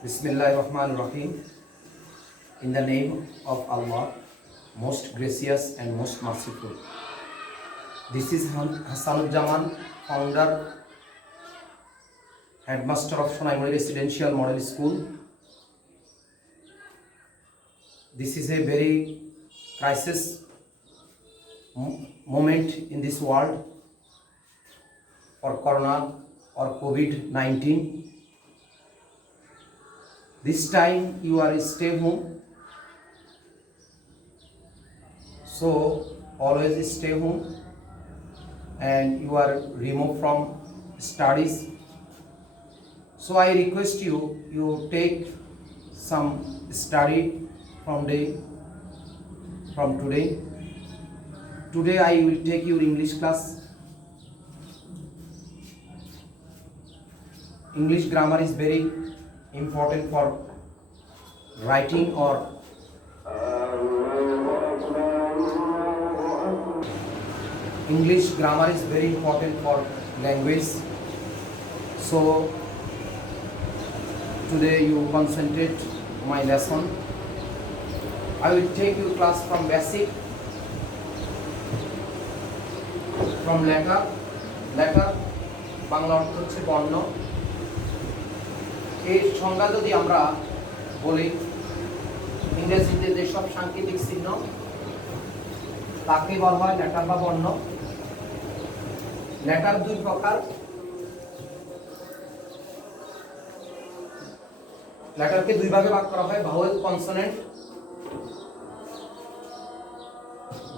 Bismillahirrahmanirrahim. In the name of Allah, most gracious and most merciful. This is Hasanuzzaman, founder, headmaster of Sonaimuri Residential Model School. This is a very crisis moment in this world for Corona or COVID-19. This time you are stay home, so always stay home and you are removed from studies. So I request you take some study from today. Today I will take your English class. English grammar is very important for writing or English grammar is very important for language. So today you concentrate my lesson. I will take your class from basic, from letter Bangla অর্থ হচ্ছে বর্ণ। এই সংজ্ঞা যদি আমরা বলি, ইংরেজিতে যেসব সাংকেতিক চিহ্ন তাকে বলা হয় লেটার বা বর্ণ। লেটার দুই প্রকার, লেটারকে দুই ভাগে ভাগ করা হয়, ভাওয়েল, কনসোনেন্ট।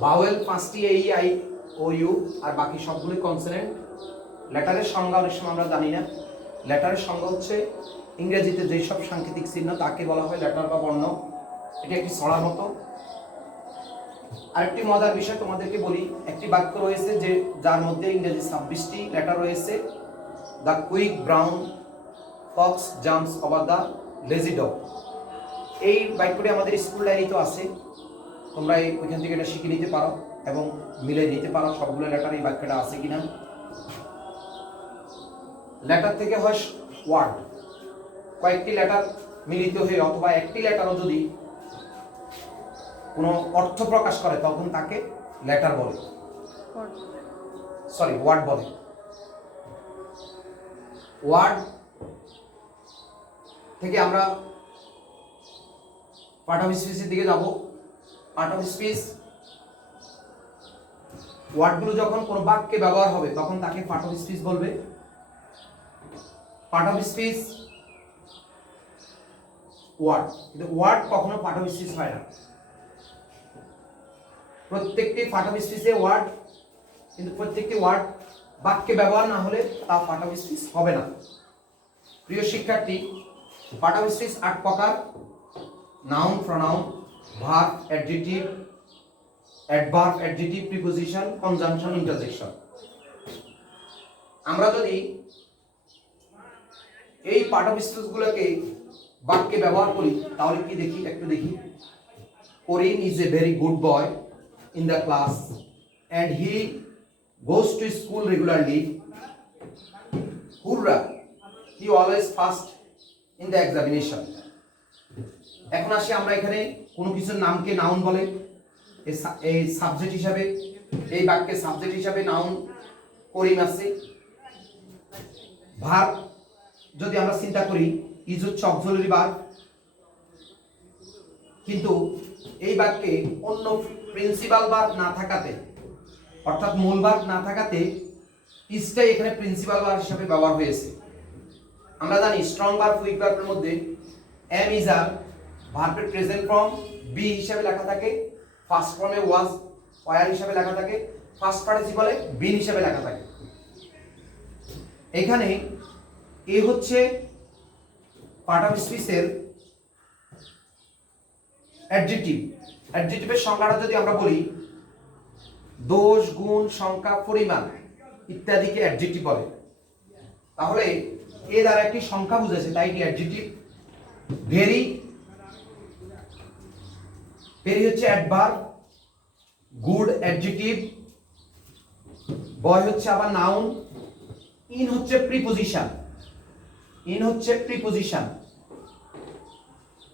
ভাওয়েল পাঁচটি এই, আই, ও, ইউ, আর বাকি সবগুলো কনসোনেন্ট। লেটারের সংজ্ঞা অনেক সময় আমরা জানি না। লেটারের সংজ্ঞা হচ্ছে ইংরেজিতে যেসব সাংকেতিক চিহ্ন তাকে বলা হয় লেটার বা বর্ণ। এটা একটি ছড়ার মতো। আরেকটি মজার বিষয় তোমাদেরকে বলি, একটি বাক্য রয়েছে যে যার মধ্যে ইংরেজি 26টি লেটার রয়েছে। The quick brown Fox jumps over the lazy dog. এই বাক্যটি আমাদের স্কুল ডায়েরিতে আছে, তোমরা ওইখান থেকে এটা শিখে নিতে পারো এবং মিলে নিতে পারো সবগুলো লেটার এই বাক্যটা আছে কিনা। লেটার থেকে হয় ওয়ার্ড, কয়েকটি লেটার মিলিত হয়ে অথবা একটি লেটারও যদি কোনো অর্থ প্রকাশ করে তখন তাকে লেটার বলে, ওয়ার্ড বলে। ওয়ার্ড থেকে আমরা পার্ট অফ স্পিচের দিকে যাব। পার্ট অফ স্পিচ ওয়ার্ডগুলো যখন কোনো বাক্যে ব্যবহার হবে তখন তাকে পার্ট অফ স্পিচ বলবে। পার্ট অফ স্পিচ ওয়ার্ড, কিন্তু ওয়ার্ড কখনো পার্ট অফ স্পিচ হয় না। প্রত্যেকটি পার্ট অফ স্পিচে ওয়ার্ড, কিন্তু প্রত্যেকটি ওয়ার্ড বাক্যে ব্যবহার না হলে তা পার্ট অফ স্পিচ হবে না। প্রিয় শিক্ষার্থী, পার্ট অফ স্পিচ 8 প্রকার: noun, pronoun, verb, adjective, adverb, adjective, preposition, conjunction, interjection. আমরা যদি এই পার্ট অফ স্পিচগুলোকে বাক্যে ব্যবহার করি তাহলে কি দেখি, একটু দেখি। Karim is a very good boy in the class and he goes to school regularly. Hurrah, he always first in the examination. এখন আসি আমরা এখানে কোনো কিছুর নামকে নাউন বলে, এই সাবজেক্ট হিসাবে, এই বাক্যে সাবজেক্ট হিসাবে নাউন করিম আছে। ভার্ব যদি আমরা চিন্তা করি, ইজ হচ্ছে অক্সিলারি ভার্ব, কিন্তু এই বাক্যে অন্য প্রিন্সিপাল ভার্ব না থাকাতে, অর্থাৎ মূল ভার্ব না থাকাতে ইজটাই এখানে প্রিন্সিপাল ভার্ব হিসেবে ব্যবহার হয়েছে। আমরা জানি স্ট্রং ভার্ব, উইক ভার্বের মধ্যে এম ইজ আর ভার্বের প্রেজেন্ট ফর্ম বি হিসাবে লেখা থাকে, ফার্স্ট ফর্মে ওয়াজ ওয়ার হিসাবে লেখা থাকে, ফার্স্ট পার্টিসিপলে বিন হিসাবে লেখা থাকে। এখানে এ হচ্ছে পার্ট অফ স্পিচের অ্যাডজেক্টিভ। অ্যাডজেক্টিভের সংজ্ঞাটা যদি আমরা বলি, দোষ, গুণ, সংখ্যা, পরিমাণ ইত্যাদিকে অ্যাডজেক্টিভ বলে। তাহলে এ দ্বারা একটি সংখ্যা বুঝাচ্ছে, তাই এটি অ্যাডজেক্টিভ। ভেরি, ভেরি হচ্ছে অ্যাডভার্ব, গুড অ্যাডজেক্টিভ, বয় হচ্ছে আবার নাউন, ইন হচ্ছে প্রিপোজিশন, ইন হচ্ছে প্রিপোজিশন।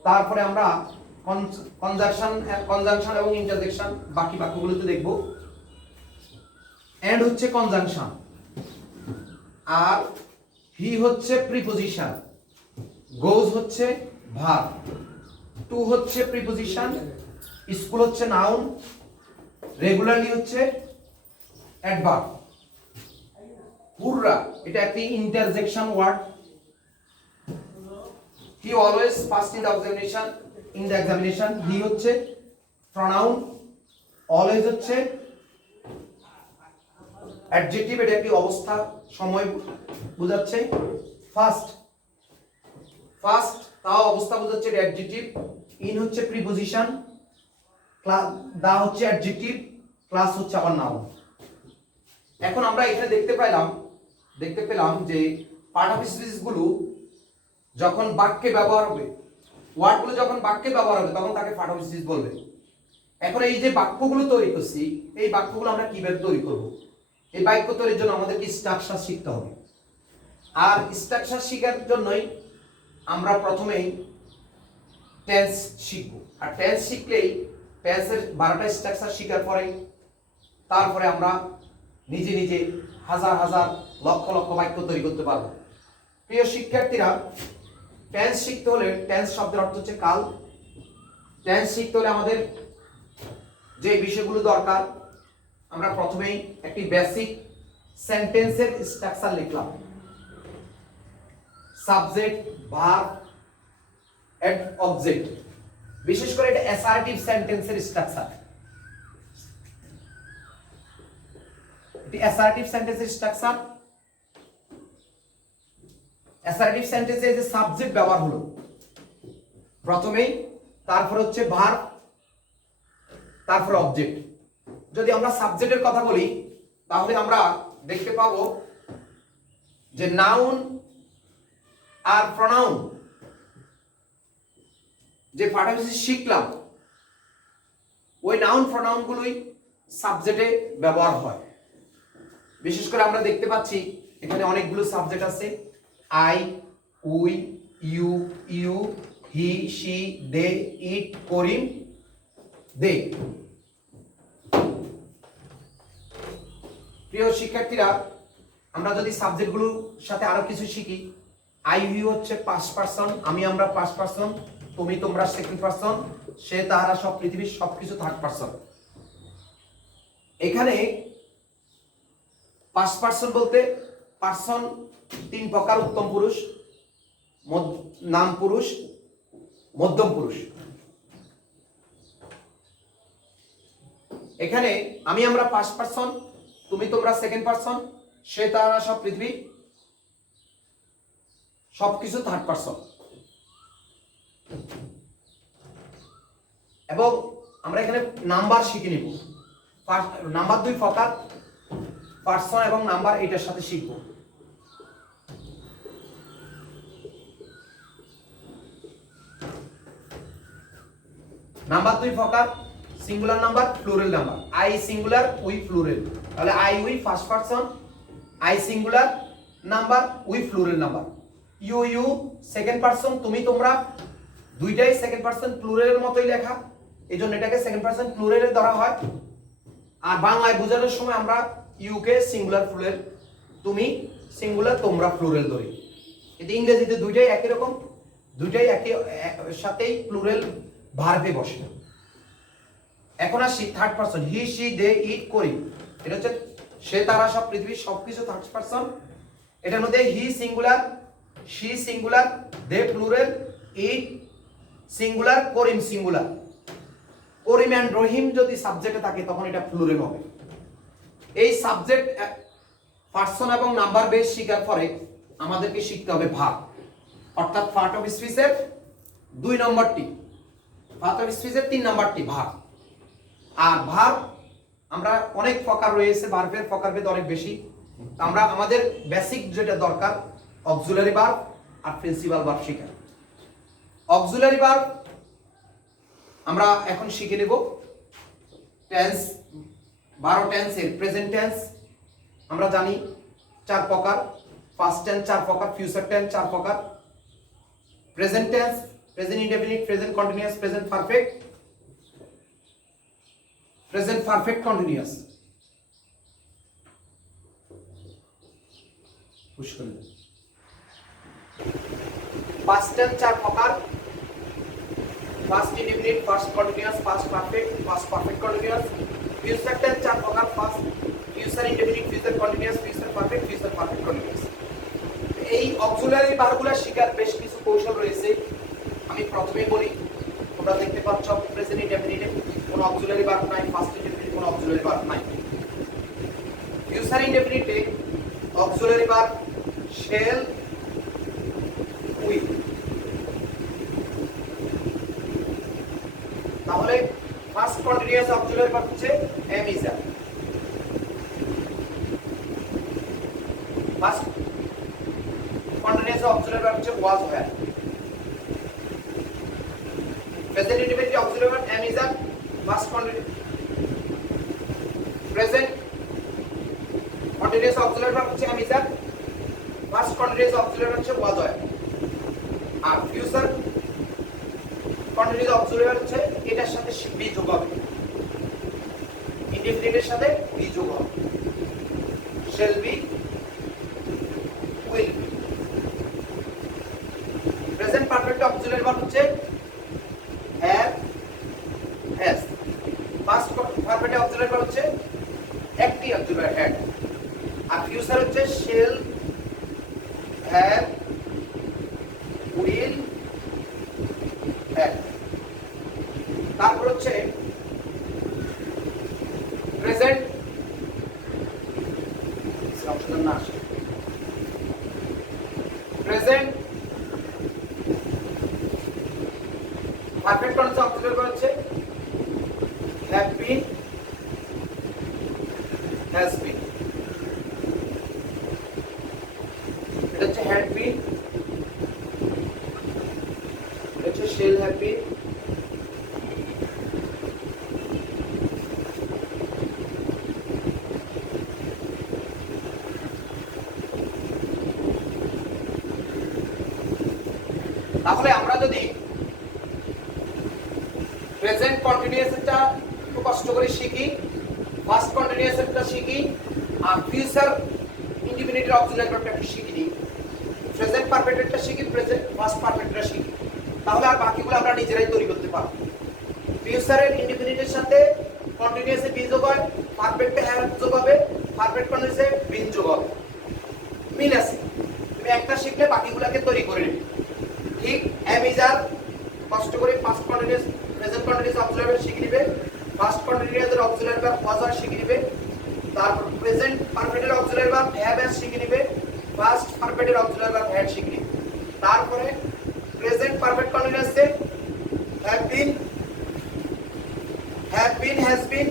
তারপরে আমরা কনজাংশন এবং ইন্টারজেকশন বাকি বাক্যগুলোতে দেখব। এন্ড হচ্ছে কনজাংশন, আর হি হচ্ছে প্রিপজিশন, গোজ হচ্ছে ভার্ব, টু হচ্ছে প্রিপজিশন, স্কুল হচ্ছে নাউন, রেগুলারলি হচ্ছে অ্যাডভার্ব। হুররা এটা একটি interjection word. He always first in the examination, he হচ্ছে প্রনাউন, অলওয়েজ হচ্ছে অ্যাডজেক্টিভ, এটা একটি অবস্থা সময় বোঝাচ্ছে। ফার্স্ট তাও অবস্থা বোঝাচ্ছে, এটা অ্যাডজেক্টিভ। ইন হচ্ছে প্রিপজিশন, দা হচ্ছে অ্যাডজেক্টিভ, ক্লাস হচ্ছে আবার নাউন। এখন আমরা এখানে দেখতে পেলাম যে পার্ট অফ স্পিচ গুলো যখন বাক্যে ব্যবহার হবে, ওয়ার্ডগুলো যখন বাক্যে ব্যবহার হবে তখন তাকে পার্ট অফ স্পিচ বলবে। এখন এই যে বাক্যগুলো তৈরি করছি, এই বাক্যগুলো আমরা কিভাবে তৈরি করব? এই বাক্য তৈরির জন্য আমাদেরকে স্ট্রাকচার শিখতে হবে। আর স্ট্রাকচার শেখার জন্যই আমরা প্রথমেই টেন্স শিখব। আর টেন্স শিখলেই টেন্সের 12টা স্ট্রাকচার শেখার পরে তারপরে আমরা নিজে নিজে হাজার হাজার লক্ষ লক্ষ বাক্য তৈরি করতে পারবো। প্রিয় শিক্ষার্থীরা, টেন্স শিখতে হলে, টেন্স শব্দের অর্থ হচ্ছে কাল। টেন্স শিখতে হলে আমাদের যে বিষয়গুলো দরকার, আমরা প্রথমেই একটি বেসিক সেন্টেন্সের স্ট্রাকচার লিখলাম। Subject, verb, and object. বিশেষ করে এটা অ্যাসার্টিভ সেন্টেন্সের স্ট্রাকচার। এটি অ্যাসার্টিভ সেন্টেন্সের স্ট্রাকচার। অ্যাসার্টিভ সেন্টেন্সে যে সাবজেক্ট ব্যবহার হলো প্রথমেই, তারপর হচ্ছে ভার্ব, তারপর অবজেক্ট। যদি আমরা সাবজেক্টের কথা বলি তাহলে আমরা দেখতে পাবো যে নাউন আর প্রনাউন যে পার্ট অফ স্পিচ শিখলাম, ওই নাউন প্রনাউন গুলোই সাবজেক্টে ব্যবহার হয়। বিশেষ করে আমরা দেখতে পাচ্ছি এখানে অনেকগুলো সাবজেক্ট আছে। I, we, you, he, she, they, it, Karim, they. প্রিয় শিক্ষার্থীরা, আমরা যদি সাবজেক্টগুলোর সাথে আরো কিছু শিখি, আই, ইউ হচ্ছে ফার্স্ট পারসন, আমি, আমরা ফার্স্ট পারসন, তুমি, তোমরা সেকেন্ড পারসন, সে, তাহারা, সব, পৃথিবীর সবকিছু থার্ড পারসন। এখানে ফার্স্ট পারসন বলতে পারসন 3 প্রকার: উত্তম পুরুষ, নাম পুরুষ, মধ্যম পুরুষ। এখানে আমি, আমরা ফার্স্ট পারসন, তুমি, তোমরা সেকেন্ড পারসন, সে, তাহারা, সব, পৃথিবী সবকিছু থার্ড পারসন। এবং আমরা এখানে নাম্বার শিখে নিব। নাম্বার 2 প্রকার, পারসন এবং নাম্বার, এটার সাথে শিখব। নাম্বার 2 প্রকার: singular number, plural number. I singular, we plural. তাহলে I, we first person, I singular number, we plural number. You second person, তুমি, তোমরা দুইটাই সেকেন্ড পারসন প্লুরালের মতোই লেখা, এজন্য এটাকে সেকেন্ড পারসন প্লুরালে ধরা হয়। আর বাংলায় বোঝানোর সময় আমরা ইউকে সিঙ্গুলার প্লুরাল, তুমি সিঙ্গুলার, তোমরা প্লুরাল ধরি। কিন্তু ইংরেজিতে দুইটাই একই রকম, দুইটাই একই সাথেই প্লুরাল ভার্বে বসে। এখন আসি third person, he, she, they, ইট, করি। এটা হচ্ছে সে, তারা, সব, পৃথিবীর সবকিছু থার্ড পারসন। এটার মধ্যে he singular, she singular, they plural, it singular, Karim singular. Karim and Rahim যদি সাবজেক্টে থাকে তখন এটা প্লুরাল হবে। এই সাবজেক্ট, পারসন এবং নাম্বার বেস শিখার পরে আমাদেরকে শিখতে হবে ভার্ব, অর্থাৎ পার্ট অফ স্পিচের 2 নম্বরটি, পার্ট অফ স্পিচের 3 নম্বরটি ভার্ব। আর ভার্ব আমরা অনেক প্রকার রয়েছে, ভার্বের প্রকারভেদ অনেক বেশি। আমরা আমাদের বেসিক যেটা দরকার, অক্সিলারি ভার্ব আর প্রিন্সিপাল ভার্ব শেখা। অক্সিলারি ভার্ব আমরা এখন শিখে নেব। টেন্স, 12 টেন্সের প্রেজেন্ট টেন্স আমরা জানি 4 প্রকার, পাস্ট টেন্স 4 প্রকার, ফিউচার টেন্স 4 প্রকার। Present tense, present indefinite, present continuous, present perfect, present perfect continuous. Past tense চার প্রকার: first indefinite, first continuous, first perfect, first perfect continuous. Future tense চার প্রকার: first future indefinite, future continuous, future perfect, future perfect continuous. এই auxiliary ভার্বগুলো শেখার বেশ কিছু কৌশল রয়েছে। আমি প্রথমেই বলি, তোমরা দেখতে পাচ্ছ প্রেজেন্ট ইনডেফিনিটে কোনো অক্সিলারি ভার্ব নাই, ফার্স্ট ইনডেফিনিটে কোনো অক্সিলারি ভার্ব নাই। ফিউচার ইনডেফিনিটে অক্সিলারি ভার্ব shall, will। তাহলে ফার্স্ট কন্টিনিউয়াস অক্সিলারি ভার্ব হচ্ছে am, is, are। First continuous auxiliary verb হচ্ছে was, were। Present indefinite auxiliary verb am, is, are। First continuous present continuous auxiliary verb হচ্ছে am, is, are। First continuous auxiliary হচ্ছে was, were। আর future continuous auxiliary হচ্ছে এটার সাথে be যোগ হবে, ইনডেফিনিটের সাথে be যোগ হবে, shall be, will be। Present perfect auxiliary verb হচ্ছে have, has। First perfect auxiliary verb হচ্ছে একটি অক্সিলারি had। আর ফিউচার হচ্ছে shall, have, will, have। তারপর হচ্ছে প্রেজেন্ট অপশন না আসে, present perfect continuous auxiliary verb হচ্ছে have been, has been। এটা হচ্ছে had been, এটা হচ্ছে shall have been। তাহলে আমরা যদি প্রেজেন্ট কন্টিনিউয়াসটা একটু কষ্ট করে শিখি, ফার্স্ট কন্টিনিউয়াসটা শিখি, আর ফিউচার ইনডেফিনিটের অক্সিলারি ভার্বটা একটু শিখি নিই, প্রেজেন্ট পারফেক্টটা শিখি, প্রেজেন্ট ফার্স্ট পারফেক্টটা শিখি, তাহলে আর বাকিগুলো আমরা নিজেরাই তৈরি করতে পারব। ফিউচারের ইনডেফিনিটের সাথে কন্টিনিউয়াসে বি যোগ হয়, পারফেক্টে হ্যাভ যোগ হবে, পারফেক্ট কন্টিনিউয়াসে বিন যোগ হবে, মিল আছে। তুমি একটা শিখলে বাকিগুলোকে তৈরি করে নেবে। ঠিক am, is, are কষ্ট করে first continuous present continuous auxiliary verb শিখে নিবে, ফার্স্ট কন্টিনিউয়াসের অক্সিলারি ভার্ব was, are শিখে নিবে, তারপর প্রেজেন্ট পারফেক্টের অক্সিলারি ভার্ব have, has শিখে নিবে, ফার্স্ট পারফেক্টের অক্সিলারি ভার্ব had শিখে নিবে। তারপরে প্রেজেন্ট পারফেক্ট কন্টিনিউয়াসে have been, has been,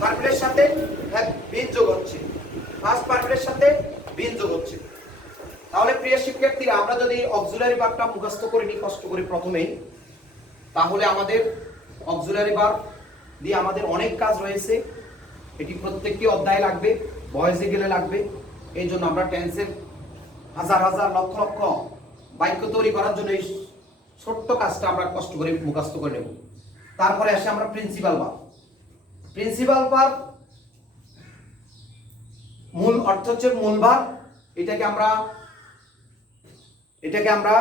পারফেক্টের সাথে have been যোগ হচ্ছে, ফার্স্ট পারফেক্টের সাথে been যোগ হচ্ছে। তাহলে প্রিয় শিক্ষার্থীরা, আমরা যদি অক্সিলারি ভার্বটা মুখস্থ করে নিই কষ্ট করে প্রথমেই, তাহলে আমাদের অক্সিলারি ভার্ব দিয়ে আমাদের অনেক কাজ রয়েছে। এটি প্রত্যেকটি অধ্যায়ে লাগবে, ভয়েসে গেলে লাগবে। এই জন্য আমরা টেন্সের হাজার হাজার লক্ষ লক্ষ বাক্য তৈরি করার জন্য এই ছোট্ট কাজটা আমরা কষ্ট করে মুখস্থ করে নেব। তারপরে আসে আমরা প্রিন্সিপাল ভার্ব। প্রিন্সিপাল ভার্ব মূল অর্থ হচ্ছে মূল ভার্ব। এটাকে আমরা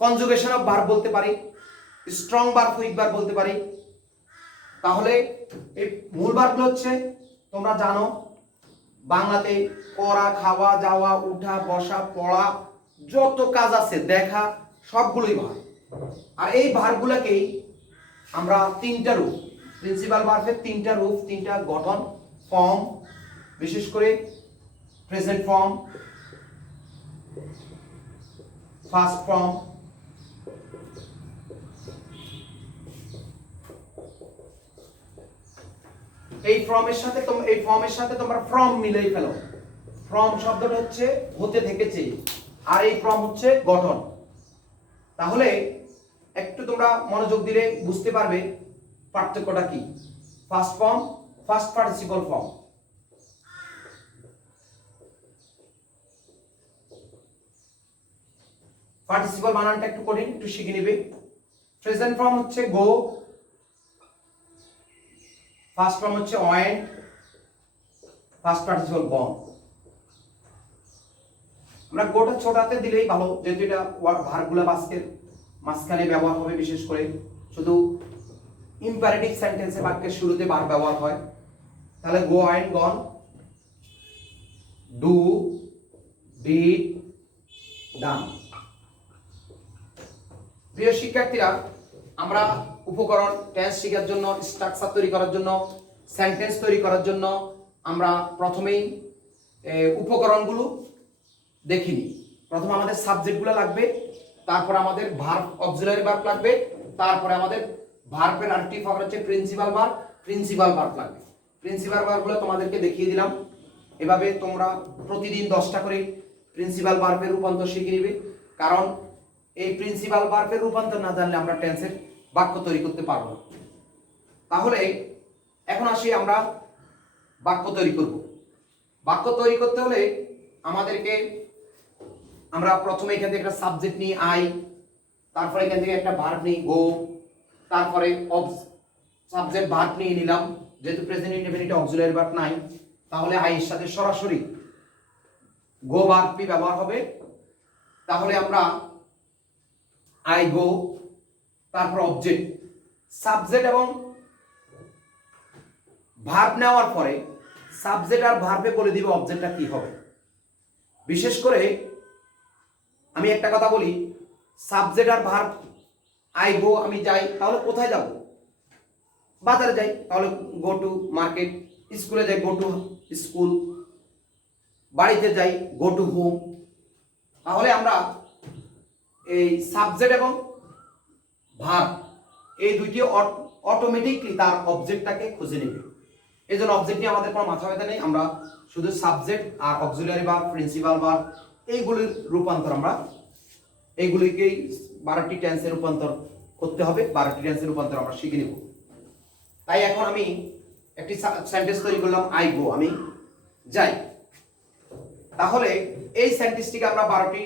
কনজুগেশন অফ ভার্ব বলতে পারি, স্ট্রং ভার্ব, উইক ভার্ব বলতে পারি। তাহলে এই মূল ভার্বগুলো হচ্ছে তোমরা জানো, বাংলাতে করা, খাওয়া, যাওয়া, উঠা, বসা, পড়া, যত কাজ আছে, দেখা, সবগুলোই ভার্ব। আর এই ভার্বগুলোকেই আমরা তিনটা রূপ, প্রিন্সিপাল ভার্বের তিনটা রূপ, তিনটা গঠন, ফর্ম, বিশেষ করে প্রেজেন্ট ফর্ম, ফার্স্ট ফর্ম, এই ফর্মের সাথে তোমরা ফর্ম মিলাই ফেলো। ফর্ম শব্দটা হচ্ছে হতে থেকেছে, আর এই ফর্ম হচ্ছে গঠন। তাহলে একটু তোমরা মনোযোগ দিলে বুঝতে পারবে পার্থক্যটা কি। First form, first participle form. Participle বানানটা একটু কঠিন, একটু শিখে নিবে। প্রেজেন্ট ফর্ম হচ্ছে গো, ফার্স্ট ফর্ম হচ্ছে ওয়েন্ট, ফার্স্ট পার্টিসিপল গন। আমরা গোটা ছোটাতে দিলেই ভালো, যেহেতু এটা ভার্বগুলো বাক্যের মাঝখানে ব্যবহার হবে, বিশেষ করে শুধু ইম্পারেটিভ সেন্টেন্সে বাক্যের শুরুতে ভার্ব ব্যবহার হয়। তাহলে go and gone, do, did, done. প্রিয় শিক্ষার্থীরা, আমরা উপকরণ টেন্স শেখার জন্য, স্ট্রাকচার তৈরি করার জন্য, সেন্টেন্স তৈরি করার জন্য আমরা প্রথমেই উপকরণগুলো দেখিনি। প্রথমে আমাদের সাবজেক্টগুলো লাগবে, তারপর আমাদের ভার্ব, অক্সিলারি ভার্ব লাগবে, তারপরে আমাদের ভার্বের আরেকটি ফর্ম হচ্ছে প্রিন্সিপাল ভার্ব, প্রিন্সিপাল ভার্ব লাগবে। প্রিন্সিপাল ভার্বগুলো তোমাদেরকে দেখিয়ে দিলাম। এভাবে তোমরা প্রতিদিন 10টা করে প্রিন্সিপাল ভার্বের রূপান্তর শিখে নিবে, কারণ এই প্রিন্সিপাল ভার্বের রূপান্তর না জানলে আমরা টেন্সের বাক্য তৈরি করতে পারবো না। তাহলে এখন আসি, আমরা বাক্য তৈরি করব। বাক্য তৈরি করতে হলে আমাদেরকে, আমরা প্রথমে এখান থেকে একটা সাবজেক্ট নিই আই, তারপরে এখান থেকে একটা ভার্ব নিই গো, তারপরে সাবজেক্ট ভার্ব নিয়ে নিলাম। যেহেতু প্রেজেন্ট ইনডেফিনিট অক্সিলারি ভার্ব নাই, তাহলে আই এর সাথে সরাসরি গো ভার্বটি ব্যবহার হবে। তাহলে আমরা আই গো, তারপর অবজেক্ট, সাবজেক্ট এবং ভার্ব নেওয়ার পরে সাবজেক্ট আর ভার্বে বলে দিবে অবজেক্টটা কি হবে। বিশেষ করে আমি একটা কথা বলি, সাবজেক্ট আর ভার্ব আই গো, আমি যাই, তাহলে কোথায় যাব? বাজারে যাই, তাহলে গো টু মার্কেট, স্কুলে যাই, গো টু স্কুল, বাড়িতে যাই, গো টু হোম। তাহলে আমরা এই সাবজেক্ট এবং ভার্ব এই দুইটি অটোমেটিকলি তার অবজেক্টটাকে খুঁজে নেবে। এই জন্য অবজেক্ট নিয়ে আমাদের কোনো মাথা ব্যথা নেই, আমরা শুধু সাবজেক্ট আর অক্সিলারি ভার্ব, প্রিন্সিপাল ভার্ব এইগুলির রূপান্তর, আমরা এইগুলিকেই 12টি টেন্সে রূপান্তর করতে হবে। 12টি টেন্সে রূপান্তর আমরা শিখে নেব। তাই এখন আমি একটি সেন্টেন্স তৈরি করলাম, আই গো, আমি যাই। তাহলে এই সেন্টেন্সটিকে আমরা 12টি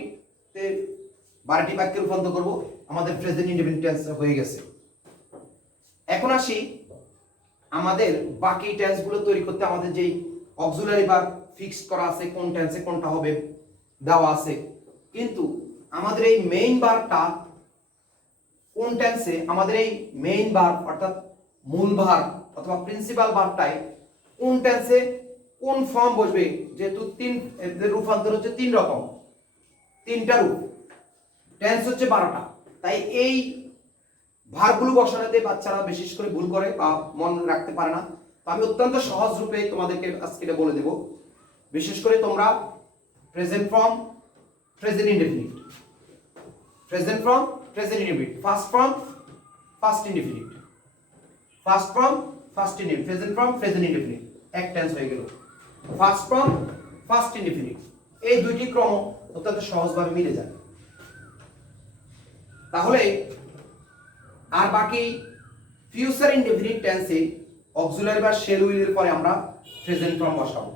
বাক্যে রূপান্তর করব। আমাদের প্রেজেন্ট ইনডেফিনিট টেন্স হয়ে গেছে। এখন আসি, আমাদের বাকি টেন্সগুলো তৈরি করতে আমাদের যেই অক্সিলারি ভার্ব ফিক্স করা আছে, কোন টেন্সে কোনটা হবে দেওয়া আছে, কিন্তু আমাদের এই মেইন ভার্বটা কোন টেন্সে, আমাদের এই মেইন ভার্ব অর্থাৎ মূল ভার্ব অথবা প্রিন্সিপাল ভার্বটাই কোন টেন্সে কোন ফর্ম বসবে। যেহেতু এর রূপান্তর হচ্ছে 3 রকম, 3টা রূপ, টেন্স হচ্ছে 12টা, তাই এই ভার্বগুলো বসানোতে বাচ্চারা বিশেষ করে ভুল করে বা মনে রাখতে পারে না। তো আমি অত্যন্ত সহজ রূপে তোমাদেরকে আজকে এটা বলে দেব। বিশেষ করে তোমরা present form, present indefinite, present form, present indefinite, first form, first indefinite, first form, first indefinite, present form, present indefinite, এক টেন্স হয়ে গেল। ফার্স্ট ফর্ম, ফার্স্ট ইনডেফিনিট, এই দুইটি ক্রম অত্যন্ত সহজভাবে মিলে যায়। তাহলে আর বাকি ফিউচার ইনডেফিনিট টেন্সে অক্সিলারি বা শেল উইলের পরে আমরা প্রেজেন্ট ফর্ম বসাবো।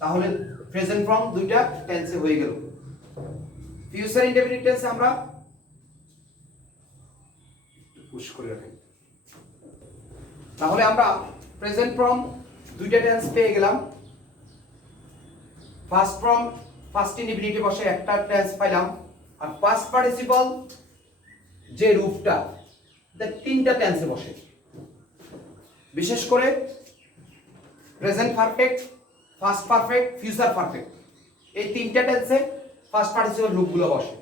তাহলে প্রেজেন্ট ফর্ম দুইটা টেন্সে হয়ে গেল। ফিউচার ইনডেফিনিট টেন্সে আমরা পুশ করে রাখি। তাহলে আমরা প্রেজেন্ট ফর্ম দুইটা টেন্স পেয়ে গেলাম। ফার্স্ট ফর্ম ফার্স্ট ইনডেফিনিটে বসে একটা টেন্স পাইলাম, আর পাস্ট পার্টিসিপল যে রূপটা 3টা টেন্সে বসে। বিশেষ করে present perfect, first perfect, future perfect, এই 3টা টেন্সে ফার্স্ট পার্টিসিপল রূপগুলো বসে,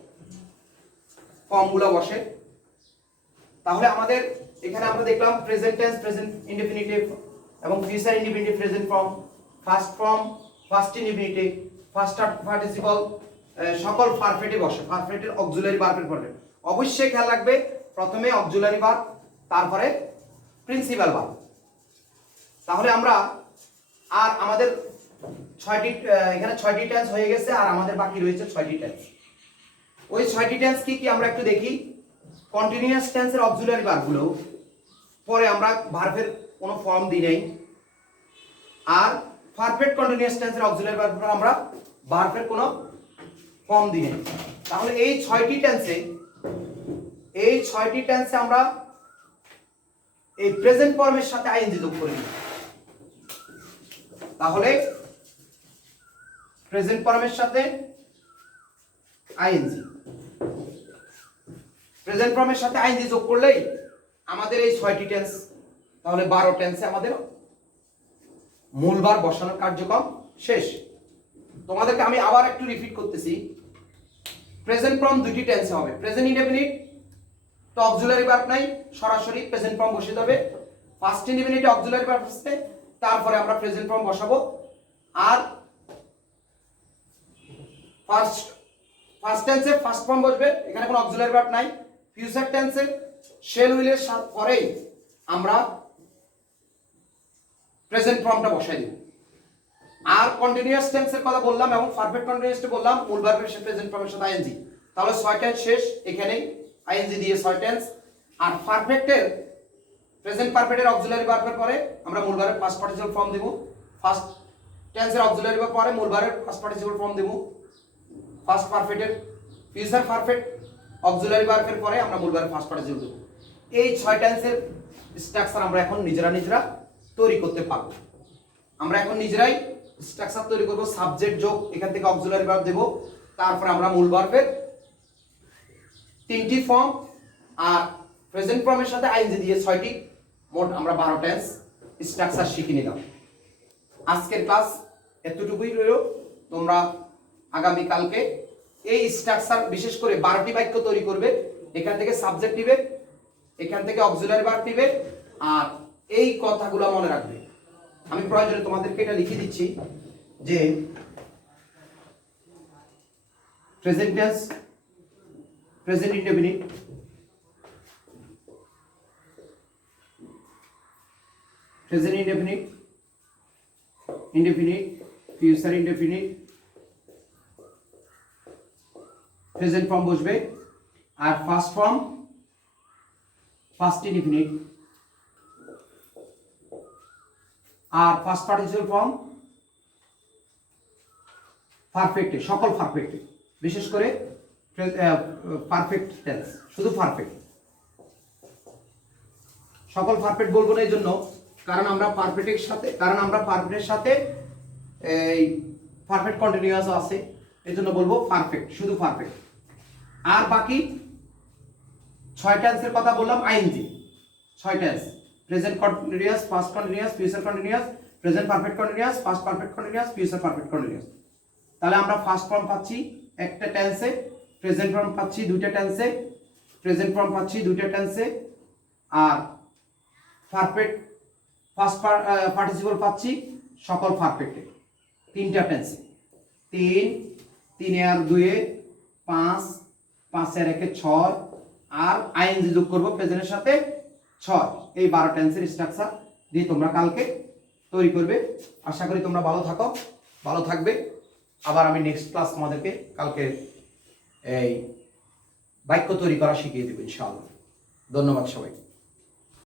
ফর্মগুলো বসে। তাহলে আমাদের এখানে আমরা দেখলাম প্রেজেন্ট টেন্স, প্রেজেন্ট ইনডেফিনিটিভ এবং future indefinitive present form, first indefinitive, first participle সকল পারফেক্টে বসে। পারফেক্টের অক্সিলারি ভার্বের পরে অবশ্যই খেয়াল রাখবে, প্রথমে অক্সিলারি ভার্ব, তারপরে প্রিন্সিপাল ভার্ব। তাহলে আমরা আর আমাদের 6টি এখানে 6টি টেন্স হয়ে গেছে, আর আমাদের বাকি রয়েছে 6টি টেন্স। ওই 6টি টেন্স কি কি আমরা একটু দেখি। কন্টিনিউয়াস টেন্সের অক্সিলারি ভার্বগুলো পরে আমরা ভার্বের কোনো ফর্ম দিই নাই, আর পারফেক্ট কন্টিনিউয়াস টেন্সের অক্সিলারি ভার্বগুলো আমরা ভার্বের কোনো ফর্ম দিই নাই। তাহলে এই 6টি টেন্সে আমরা এই প্রেজেন্ট ফর্মের সাথে আইএনজি যোগ করে নিই। তাহলে প্রেজেন্ট ফর্মের সাথে আইএনজি, প্রেজেন্ট ফর্মের সাথে আইএনজি যোগ করলেই আমাদের এই 6টি টেন্স, তাহলে 12 টেন্সে আমাদের মূল ভার বসানোর কার্যক্রম শেষ। তোমাদেরকে আমি আবার একটু রিপিট করতেছি, প্রেজেন্ট ফর্ম দুইটি টেন্সে হবে। প্রেজেন্ট ইনডেফিনিট তো অক্সিলারি ভার্ব নাই, সরাসরি প্রেজেন্ট ফর্ম বসিয়ে দেবে। ফার্স্ট ইনডেফিনিটে অক্সিলারি ভার্ব আসছে, তারপরে আমরা প্রেজেন্ট ফর্ম বসাবো। আর ফার্স্ট টেন্সে ফার্স্ট ফর্ম বসবে, এখানে কোনো অক্সিলারি ভার্ব নাই। ফিউচার টেন্সে শেল উইলের পরেই আমরা প্রেজেন্ট ফর্মটা বসাই দিব। আর কন্টিনিউয়াস টেন্সের কথা বললাম এবং পারফেক্ট কন্টিনিউয়াসটা বললাম মূল ভার্বের সাথে প্রেজেন্ট ফর্মের সাথে আইএনজি। তাহলে 6 টেন্স শেষ, এখানেই আইএনজি দিয়ে 6 টেন্স। আর পারফেক্টের প্রেজেন্ট পারফেক্টের অক্সিলারি ভার্বের পরে আমরা মূল ভার্বের পাস্ট পার্টিসিপল ফর্ম দেব। ফার্স্ট টেন্সের অক্সিলারি ভার্ব পরে মূল ভার্বের পাস্ট পার্টিসিপল ফর্ম দেব। ফার্স্ট পারফেক্টের ফিউচার পারফেক্ট অক্সিলারি ভার্বের পরে আমরা মূল ভার্বের পাস্ট পার্টিসিপল দেব। এই 6 টেন্সের স্ট্রাকচার আমরা এখন নিজেরা তৈরি করতে পারবো। আমরা এখন নিজেরাই স্ট্রাকচার তৈরি করব। সাবজেক্ট যোগ, এখান থেকে অক্সিলারি ভার্ব দেব, তারপর আমরা মূল ভার্বের 3টি ফর্ম আর প্রেজেন্ট ফর্মের সাথে আইএনজি দিয়ে 6টি, মোট আমরা 12 টেন্স স্ট্রাকচার শিখে নিলাম। আজকের ক্লাস এতটুকুই রইল। তোমরা আগামী কালকে এই স্ট্রাকচার বিশেষ করে 12টি বাক্য তৈরি করবে। এখান থেকে সাবজেক্ট দিবে, এখান থেকে অক্সিলারি ভার্ব দিবে, আর এই কথাগুলো মনে রাখবে। আমি প্রয়োজনে তোমাদেরকে এটা লিখে দিচ্ছি যে present tense, present indefinite, present indefinite, indefinite, future indefinite, present form বসবে। আর ফার্স্ট ফর্ম ফার্স্ট ইনডেফিনিট, আর ফার্স্ট পার্টিসিপল ফর্ম পারফেক্টে, সকল পারফেক্টে, বিশেষ করে পারফেক্ট টেন্স, শুধু পারফেক্ট। সকল পারফেক্ট বলবো না এই জন্য, কারণ আমরা পারফেক্টের সাথে এই পারফেক্ট কন্টিনিউয়াসও আছে, এই জন্য বলবো পারফেক্ট, শুধু পারফেক্ট। আর বাকি 6 টেন্সের কথা বললাম ING, 6 tense, present continuous, past continuous, future continuous, present perfect continuous, past perfect continuous, future perfect continuous. তাহলে আমরা ফার্স্ট ফর্ম পাচ্ছি একটা টেন্সে, প্রেজেন্ট ফর্ম পাচ্ছি 2টা টেন্সে, প্রেজেন্ট ফর্ম পাচ্ছি 2টা টেন্সে, আর পারফেক্ট ফার্স্ট পার্টিসিপল পাচ্ছি সকল পারফেক্টে 3টা টেন্সে। 3 আর 2 5, 5 আর 1 6, আর আইএনজি যোগ করব প্রেজেন্টের সাথে 6। এই 12 টেন্সের স্ট্রাকচার দিয়ে তোমরা কালকে তৈরি করবে। আশা করি তোমরা ভালো থাকবে। আবার আমি নেক্সট ক্লাস তোমাদেরকে কালকে এই বাক্য তৈরি করা শিখিয়ে দেব ইনশাআল্লাহ। ধন্যবাদ সবাই।